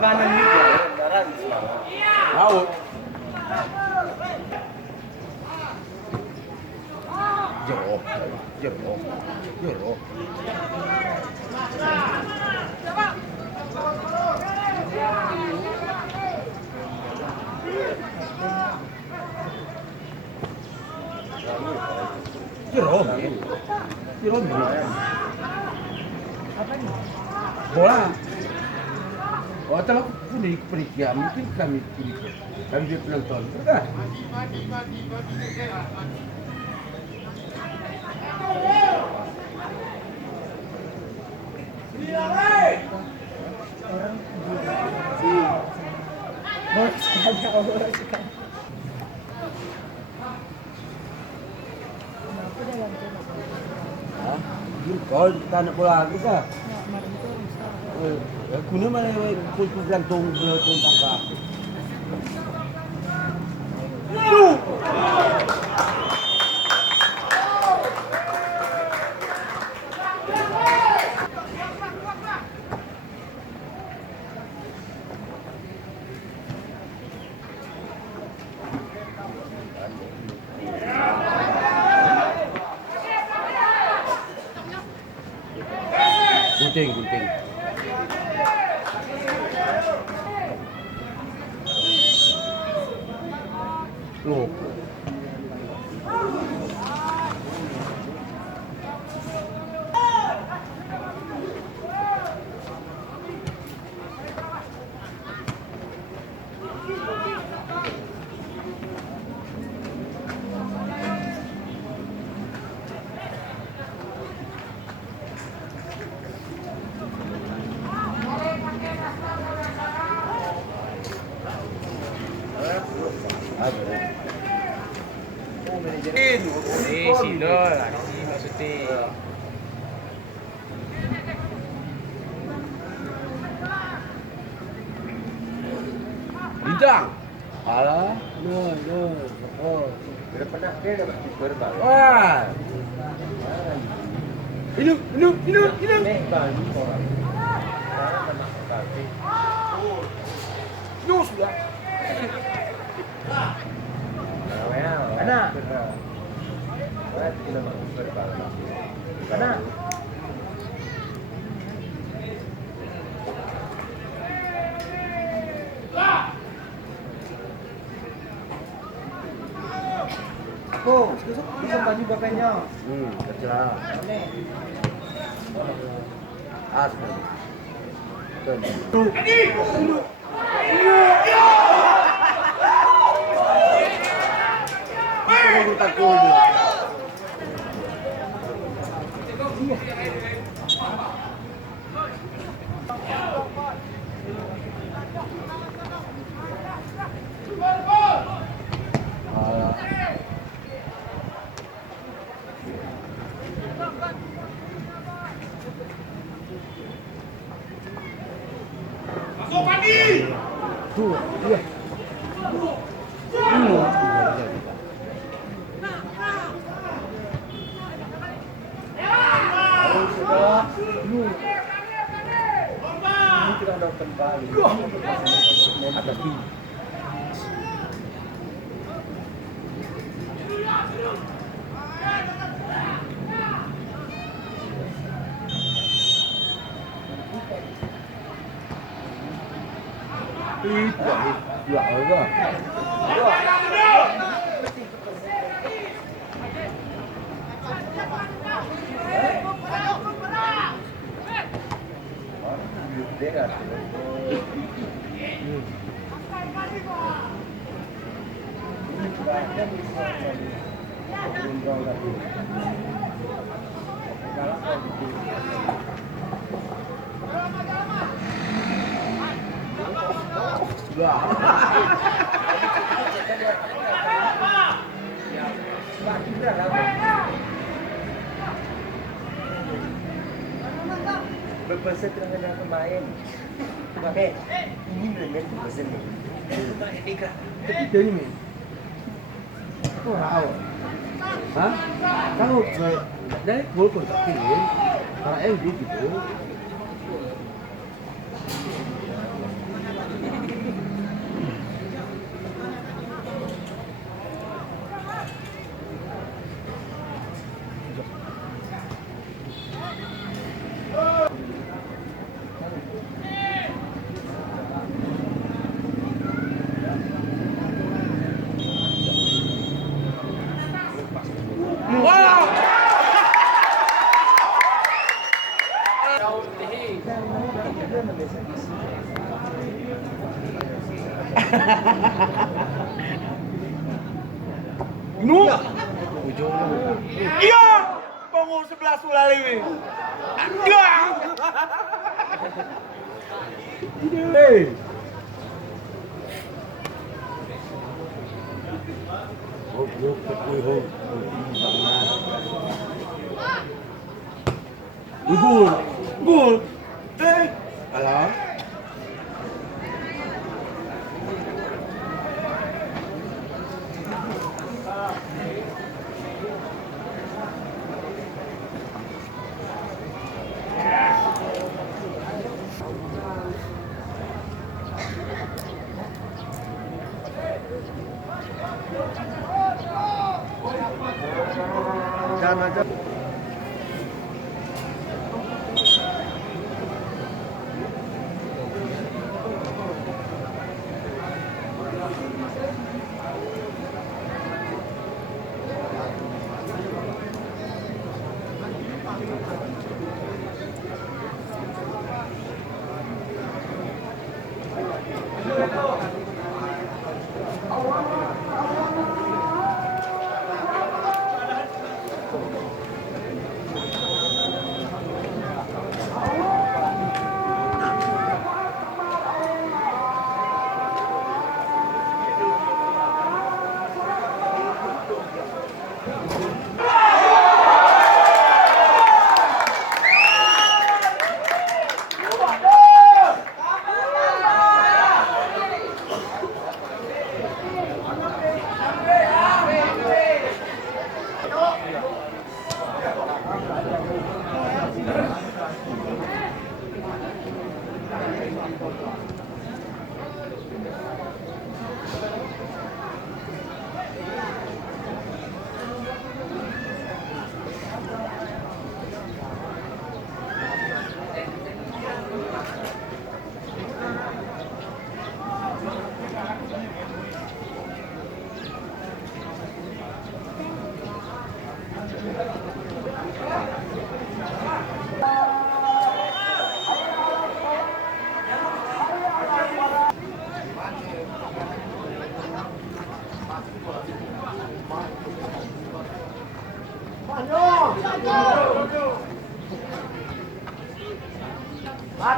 kanan juga, darah di sana. Out. Jeruk, jeruk, jeruk. Jeruk, jeruk. Apa ini? Bola. Oh, kalau pun pergi, mungkin kami penonton, kan? Kalau kita nak bola kita. Guna mana kultur gantung tangkap. Gunting. Loh. Sino, si maksudnya. Bintang. Alah, no. Oh, Udah pernah dia dapat super bang. wah. Hidup. Nih bang, orang. Sekarang kena kaki. Yo sudah. Mana? Mana kita dapat super bang. Mana? Oh, bisa baju pakainya. Kecil. Asli. Tuh. Takut. Masuk Pandi. Tuh, iya. Ini kita udah kembali. Ada pi. Dua juga. Berpesan dengan pemain. Pakai ini dengan berpesan ni. Tapi dia ni men. Kau tahu? Hah? Tahu dari gol pun tak kira. Kalau MU gitu. Nu. Ujung. Iya. Panggung 11 ulali we. Iya. Hey. Goblok kuy ho. Gol. Gol. Alah. Jangan aja.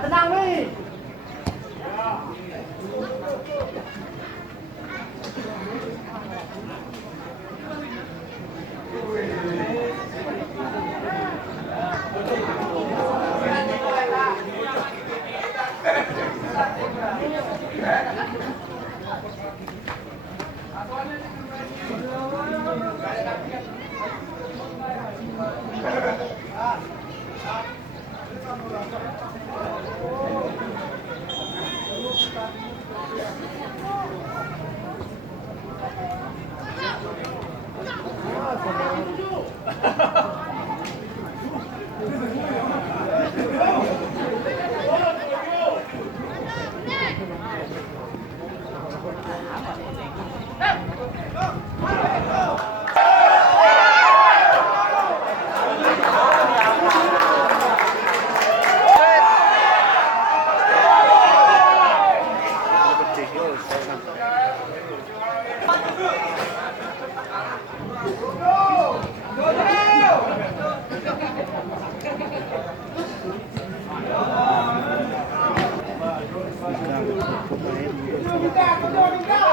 Tenang nih. Jangan.